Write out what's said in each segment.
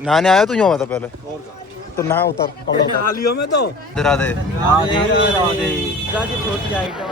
नहाने आया तू यूँ बता पहले तो नहा उतर नालियों में तो राधे छोटी आइटम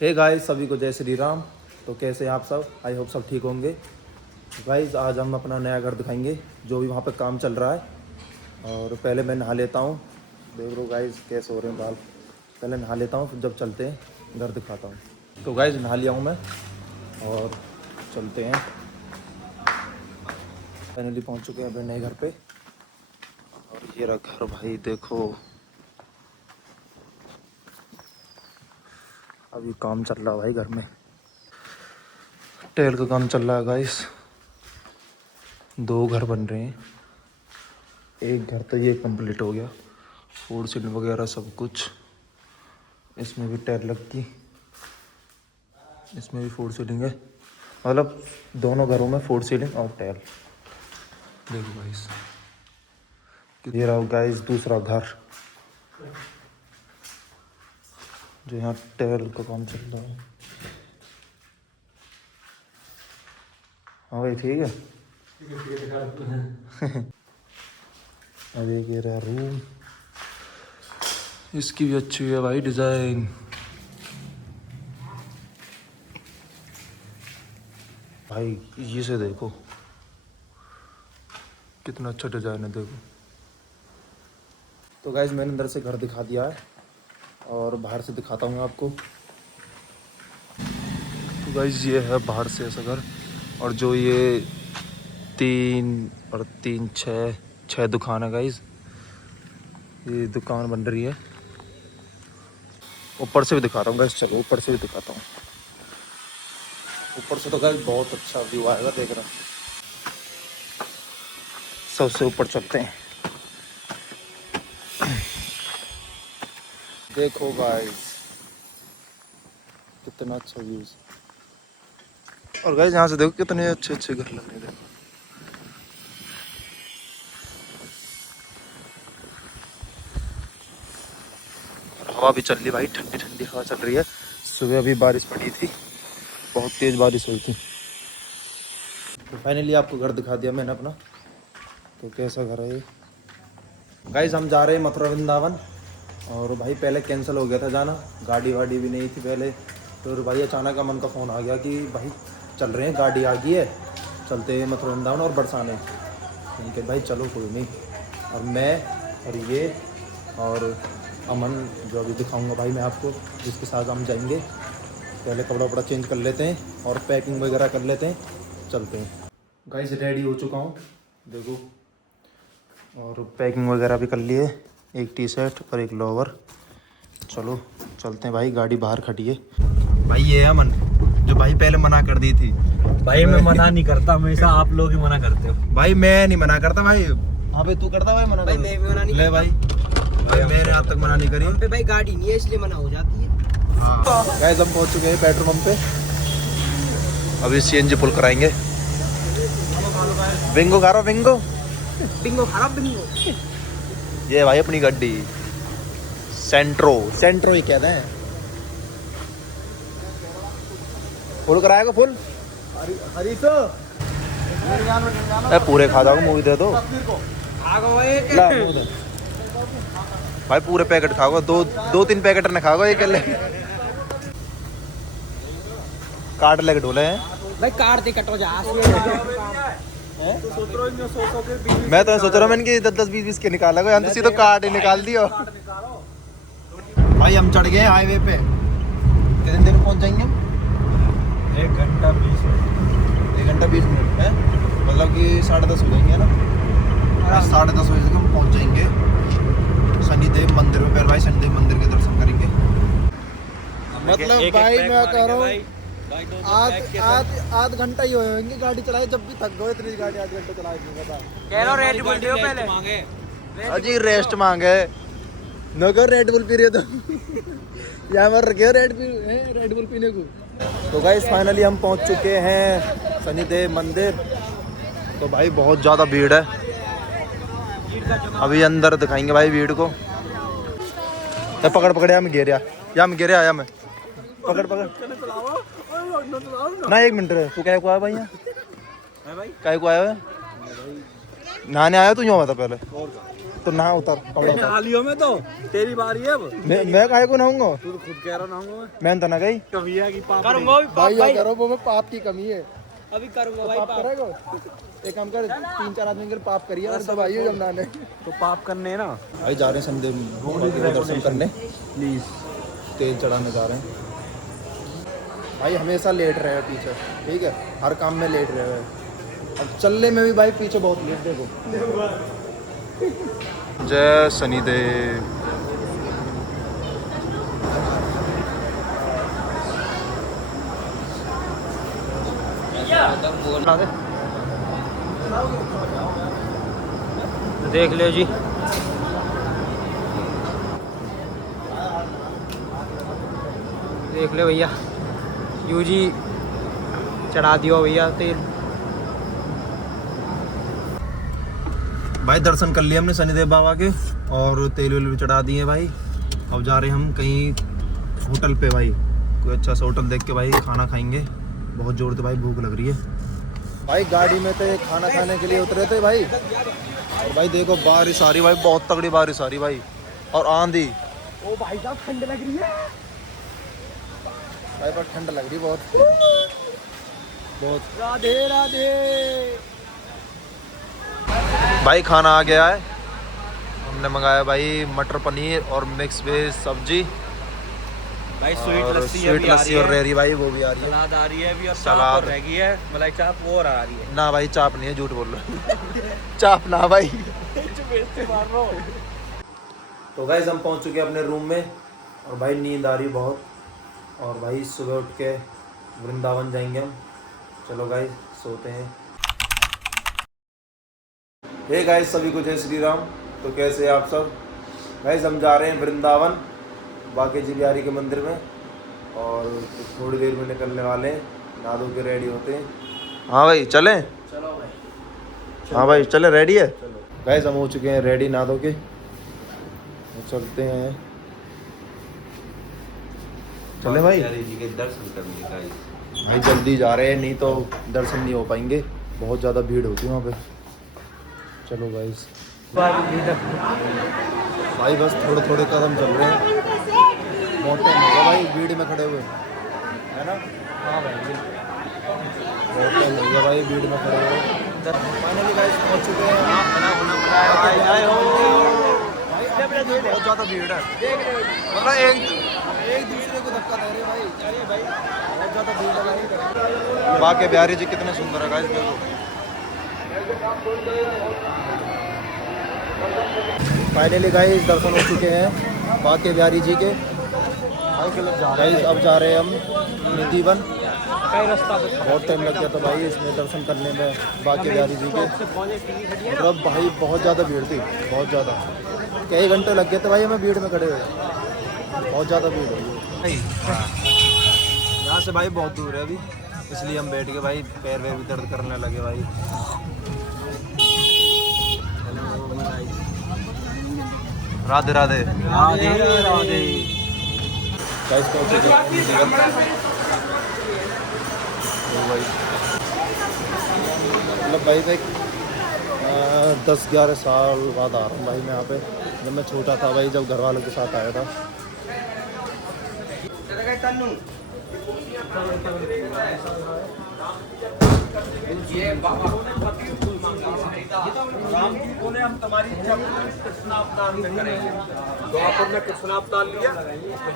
हे गाइस, सभी को जय श्री राम। तो कैसे हैं आप सब? आई होप सब ठीक होंगे। गाइस, आज हम अपना नया घर दिखाएंगे जो भी वहाँ पे काम चल रहा है। और पहले मैं नहा लेता हूँ। देख लो गाइस कैसे हो रहे हैं बाल। पहले नहा लेता हूँ, फिर जब चलते हैं घर दिखाता हूँ। तो गाइस नहा लिया हूँ मैं और चलते हैं। फाइनली पहुँच चुके हैं अपने नए घर पे। और ये रहा घर भाई, देखो अभी काम चल रहा है भाई घर में। टेल का काम चल रहा है गाइस। 2 घर बन रहे हैं। एक घर तो ये कंप्लीट हो गया, फोर सीलिंग वगैरह सब कुछ। इसमें भी टेल लगी, इसमें भी फोर सीलिंग है। मतलब दोनों घरों में फोर सीलिंग और टेल। देखो गाइस, ये रहा गाइस दूसरा घर जो यहाँ टेल का काम चल रहा है। हाँ भाई ठीक है। अब ये रहा रूम, इसकी भी अच्छी है भाई डिज़ाइन। भाई ये से देखो कितना अच्छा डिज़ाइन है, देखो। तो गाइस मैंने अंदर से घर दिखा दिया है और बाहर से दिखाता हूँ आपको। तो गाइस ये है बाहर से ऐसा घर। और जो ये 3 और 3 6 दुकान है गाइस। ये दुकान बन रही है। ऊपर से भी दिखा रहा हूँ गाइस, चलो ऊपर से भी दिखाता हूँ। ऊपर से तो गाइस बहुत अच्छा व्यू आएगा, देख रहा। सबसे ऊपर चलते हैं। देखो गाइस कितना अच्छा व्यू। और गाइस यहाँ से देखो कितने अच्छे अच्छे घर लग रहे हैं। हवा भी चल रही भाई, ठंडी ठंडी हवा चल रही है। सुबह अभी बारिश पड़ी थी, बहुत तेज बारिश हुई थी। तो फाइनली आपको घर दिखा दिया मैंने अपना। तो कैसा घर है ये गाइस। हम जा रहे हैं मथुरा वृंदावन। और भाई पहले कैंसिल हो गया था जाना, गाड़ी वाड़ी भी नहीं थी पहले। तो भाई अचानक अमन का फ़ोन आ गया कि भाई चल रहे हैं, गाड़ी आ गई है, चलते हैं मथुरा वृंदावन और बरसाने। उनके भाई चलो कोई नहीं। और मैं और ये और अमन जो अभी दिखाऊंगा भाई मैं आपको, जिसके साथ हम जाएंगे। पहले कपड़ा वपड़ा चेंज कर लेते हैं और पैकिंग वगैरह कर लेते हैं, चलते हैं। गाइस रेडी हो चुका हूँ देखो, और पैकिंग वगैरह भी कर लिए। एक टी शर्ट और एक लोवर। चलो चलते हैं भाई, गाड़ी बाहर खड़ी है। भाई ये है अमन जो भाई पहले मना कर दी थी। भाई मैं मना नहीं करता, हमेशा आप लोग ही मना करते हो। भाई मैं नहीं मना करता भाई। हाँ भाई तू करता भाई मना? भाई मैं भी मना नहीं ले भाई, भाई मैंने आज तक मना नहीं करी। हम पे भाई गाड़ी नहीं है इसलिए मना हो जाती है। हाँ गाइस हम पहुंच चुके हैं पेट्रोल पंप पे। अभी सीएनजी फुल कराएंगे। बिंगो खा रहा, बिंगो बिंगो खराब बिंगो। ये भाई अपनी गाड़ी सेंट्रो ही कहते हैं। फुल कराएगा फुल। पूरे खा जाओगे, मूवी दे दो भाई। पूरे पैकेट खाओगे, 2-3 पैकेट न खाओगे ये केले। काट लेके ढोले हैं भाई कार दे कटो जा। मैं तो सोच रहा हूँ मैंने कि 10-20 के निकाला गया, अंदर से तो काट ही निकाल दिया। भाई हम चढ़ गए हाईवे पे। कितने देर में पहुंच जाएंगे? 1 घंटा 20 मिनट। 1 घंटा 20 मिनट है, मतलब कि 10:30 हो जाएंगे ना। 10:30 बजे तक हम पहुंच जाएंगे शनिदेव मंदिर में। पहले भाई शनिदेव मंदिर के दर्शन करेंगे। मतलब भाई मैं कह रहा हूँ आध घंटा ही होंगे गाड़ी चलाए, जब भी थक गए इतनी गाड़ी आध घंटा चलाए नहीं पता। कह लो रेड बुल दियो पहले। अजी रेस्ट मांगे नगर रेड बुल पी रहे तो यहाँ पर रखे रेड बुल पीने को। तो गाइस फाइनली हम पहुंच चुके हैं शनिदेव मंदिर। तो भाई बहुत ज़्यादा भीड़ है, अभी अंदर दिखाएंगे भाई भीड़ को। पकड़ पकड़ या मैं गिर आया मैं पकड़ ना 1 मिनट रे तू क्या को आया भाई यहाँ क्या को आया है नहाने आया तू यहाँ बता पहले तो नहा उतर हालियों में तो तेरी बारी है अब। मैं काय को नहाऊंगा तू तो खुद कह रहा नहाऊंगा मैं तो ना गई कभी है कि पाप करूंगा अभी भाई पाप भाई करो वो में पाप की कमी है अभी करूंगा भाई पाप पाप करेगा एक काम कर 3-4 आदमी के पाप करिए और सब आइए जब नहाने तो पाप करने ना भाई जा रहे हैं संडे के दर्शन करने प्लीज तेल चढ़ाने जा रहे हैं भाई हमेशा लेट रहे हैं पीछे ठीक है हर काम में लेट रहे हैं अब चलने में भी भाई पीछे बहुत लेट देखो जय शनिदेव देख लो जी देख लो भैया यू जी चढ़ा दियो भैया तेल भाई दर्शन कर लिए हमने शनिदेव बाबा के और तेल वेल भी चढ़ा दिए भाई अब जा रहे हैं हम कहीं होटल पे भाई कोई अच्छा सा होटल देख के भाई खाना खाएंगे बहुत जोर से भाई भूख लग रही है भाई गाड़ी में तो खाना खाने के लिए उतरे थे भाई और भाई देखो बारिश आ रही भाई बहुत तगड़ी बारिश आ रही भाई और आंधी ओ भाई साहब ठंड लग रही है भाई पर ठंड लग रही बहुत बहुत राधे राधे भाई खाना आ गया है हमने मंगाया भाई मटर पनीर और मिक्स वेज सब्जी भाई और स्वीट लस्सी और रेहड़ी भाई वो भी आ रही है सलाद आ रही है अभी और सलाद रह गई है मलाई चाप वो और आ रही है ना भाई चाप नहीं है झूठ बोल रहे चाप ना भाई तो गाइस हम पहुंच चुके हैं अपने रूम में और भाई नींद आ रही बहुत और भाई सुबह उठ के वृंदावन जाएंगे हम चलो गाइस सोते हैं हे गाइस सभी को जय श्री राम तो कैसे हैं आप सब गाइस हम जा रहे हैं वृंदावन बाके जी बिहारी के मंदिर में और थोड़ी देर में निकलने वाले हैं नहा धो के रेडी होते हैं हाँ भाई चलें चलो भाई हाँ भाई चले रेडी है गाइस हम हो चुके हैं रेडी नहा धो के चलते हैं चले भाई जी के दर्शन करने का भाई जल्दी जा रहे हैं नहीं तो दर्शन नहीं हो पाएंगे बहुत ज़्यादा भीड़ होती है वहाँ पे चलो गाइस भाई बस थोड़े थोड़े कदम चल रहे हैं बहुत टाइम हो गया भाई भीड़ में खड़े हुए है ना हाँ भाई बहुत टाइम हो गया भाई भीड़ में खड़े हुए फाइनली गाइस पहुंच चुके हैं भाई बहुत ज़्यादा भीड़ है मतलब एक दूसरे को धक्का दे रहे भाई अरे भाई बहुत ज़्यादा भीड़ है भाई बाके बिहारी जी कितने सुंदर है गाइस देखो फाइनली गाइस दर्शन हो चुके हैं बाके बिहारी जी के गाइस अब जा रहे हैं हम निधिवन बहुत टाइम लग गया था भाई इसमें दर्शन करने में बाके बिहारी जी के मतलब भाई बहुत ज़्यादा भीड़ थी बहुत ज़्यादा कई घंटे लग गए थे भाई हमें भीड़ में खड़े हुए बहुत ज़्यादा भीड़ है यहाँ से भाई बहुत दूर है अभी इसलिए हम बैठ के भाई पैर वैर भी दर्द करने लगे भाई राधे राधे राधे राधे गाइस पहुंचे जीवन मतलब भाई मैं 10-11 साल बाद आ रहा हूँ भाई मैं यहाँ पे जब मैं छोटा था भाई जब घर वालों के साथ आया था राम जी बोले हम तुम्हारी इच्छा कृष्ण अवतार में करेंगे तो आपने कृष्ण अवतार लिया तो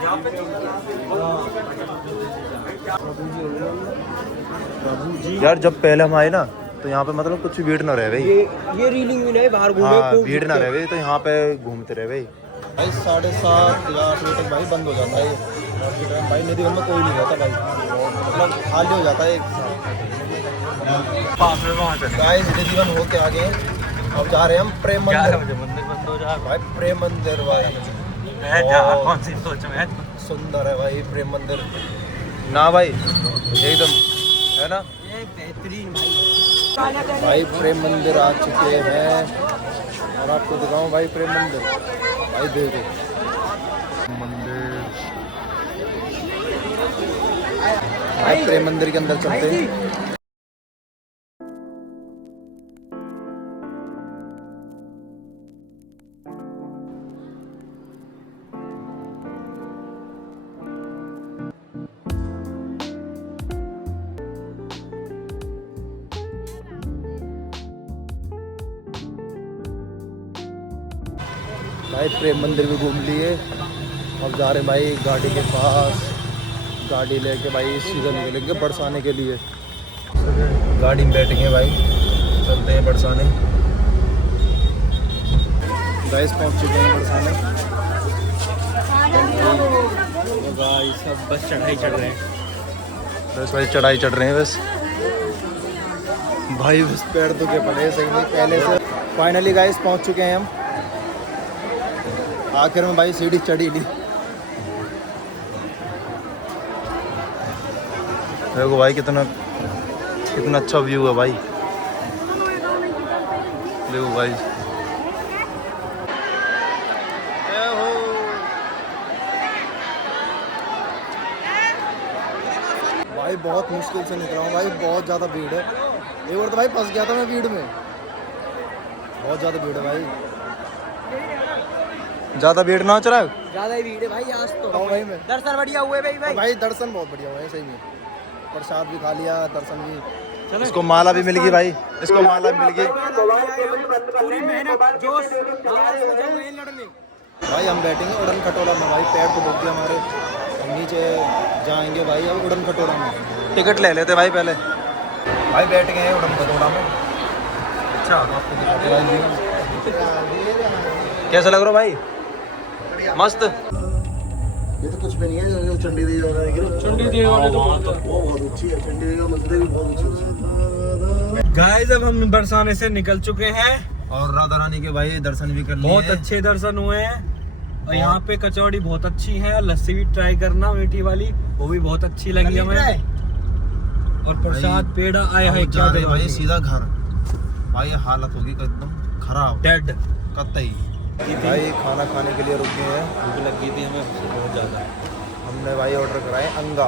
यहाँ पे यार जब पहले हम आए ना तो यहाँ पे मतलब कुछ भीड़ ना रहे भाई ये रीलिंग भी नहीं बाहर घूमे हाँ खूब भीड़ ना रहे भाई तो यहाँ पे घूमते रहे भाई भाई 7:30 या 8 बजे तक भाई बंद हो जाता है भाई निधिवन में कोई नहीं रहता भाई मतलब खाली हो जाता है पास में वहाँ चले गाइस निधिवन होके आगे अब जा रहे हैं हम प्रेम मंदिर मंदिर बंद हो जाए भाई प्रेम मंदिर भाई कौन सी सोच में सुंदर है भाई प्रेम मंदिर ना भाई एकदम है ना ये बेहतरीन भाई प्रेम मंदिर आ चुके हैं और आपको दिखाऊं भाई प्रेम मंदिर भाई देखो भाई प्रेम मंदिर के अंदर चलते हैं। भाई प्रेम मंदिर भी घूम लिए, अब जा रहे हैं भाई गाड़ी के पास। गाड़ी लेके भाई सीधा निकलेंगे बरसाने के लिए। गाड़ी में बैठ गए भाई, चलते हैं बरसाने। गाइस पहुंच चुके हैं बरसाने। भाई सब बस चढ़ाई चढ़ रहे हैं। बस भाई चढ़ाई चढ़ रहे हैं बस भाई, बस पैर दुखे पड़े सही नहीं पहले से। फाइनली गाइस पहुंच चुके हैं हम, आखिर में भाई सीढ़ी चढ़ी ली। देखो भाई कितना अच्छा व्यू है भाई। देखो भाई भाई बहुत मुश्किल से निकला हूँ भाई, बहुत ज़्यादा भीड़ है। एक बार तो भाई फंस गया था मैं भीड़ में, बहुत ज़्यादा भीड़ है भाई। ज़्यादा भीड़ ना हो चला, ज्यादा ही भीड़ है भाई आज तो। भाई मैं दर्शन बढ़िया हुए भाई। भाई दर्शन बहुत बढ़िया हुआ है सही में। प्रसाद भी खा लिया, दर्शन भी। इसको माला भी मिल गई भाई, इसको माला भी मिल गई। पूरी मेहनत जोश लड़ने। भाई हम बैठेंगे उड़न खटोला में भाई, पैर तो दुख गया हमारे। हम नीचे जाएंगे भाई अब उड़न खटोला में। टिकट ले लेते भाई पहले। भाई बैठ गए हैं उड़न खटोला में। अच्छा आपको दिखाते भाई, कैसा लग रहा भाई? मस्त। ये तो कुछ भी नहीं है, जो चंडी देवी वाला है। चंडी देवी वाले तो वो बहुत अच्छी है, चंडी देवी का मंदिर भी बहुत अच्छी है। गाइस अब हम बरसाने से निकल चुके हैं और राधा रानी के भाई दर्शन भी कर लिए। बहुत अच्छे दर्शन हुए हैं और यहाँ पे कचौड़ी बहुत अच्छी है। लस्सी भी ट्राई करना मीठी वाली, वो भी बहुत अच्छी लगी हमें। और प्रसाद पेड़ा आया है क्या भाई सीधा घर। भाई हालत होगी एकदम खराब, डेड कतई। भाई खाना खाने के लिए रुक गए हैं, भूख लगी थी हमें बहुत ज़्यादा। हमने भाई ऑर्डर कराए अंगा।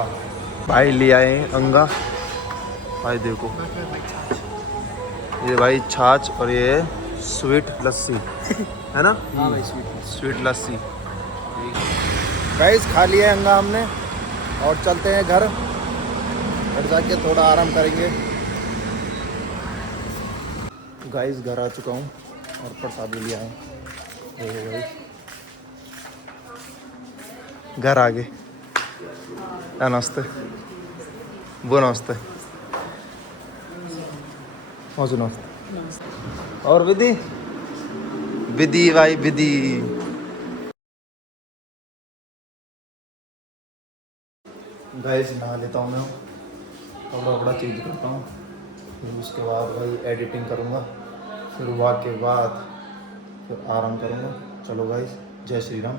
भाई ले आए अंगा। भाई देखो ये भाई छाछ और ये स्वीट लस्सी है ना। हाँ भाई स्वीट लस्सी। गाइस खा लिया अंगा हमने और चलते हैं घर जाके थोड़ा आराम करेंगे। गाइस घर आ चुका हूँ और प्रसाद भी लिया है। देखो भाई घर आ गए। नमस्ते वो नमस्ते नमस्ते। और विधि विधि भाई विधि। गाइस नहा लेता हूँ मैं, कपड़ा वपड़ा चेंज करता हूँ, फिर उसके बाद भाई एडिटिंग करूँगा, फिर वहाँ के बाद फिर आराम करूँगा। चलो गाइस जय श्री राम।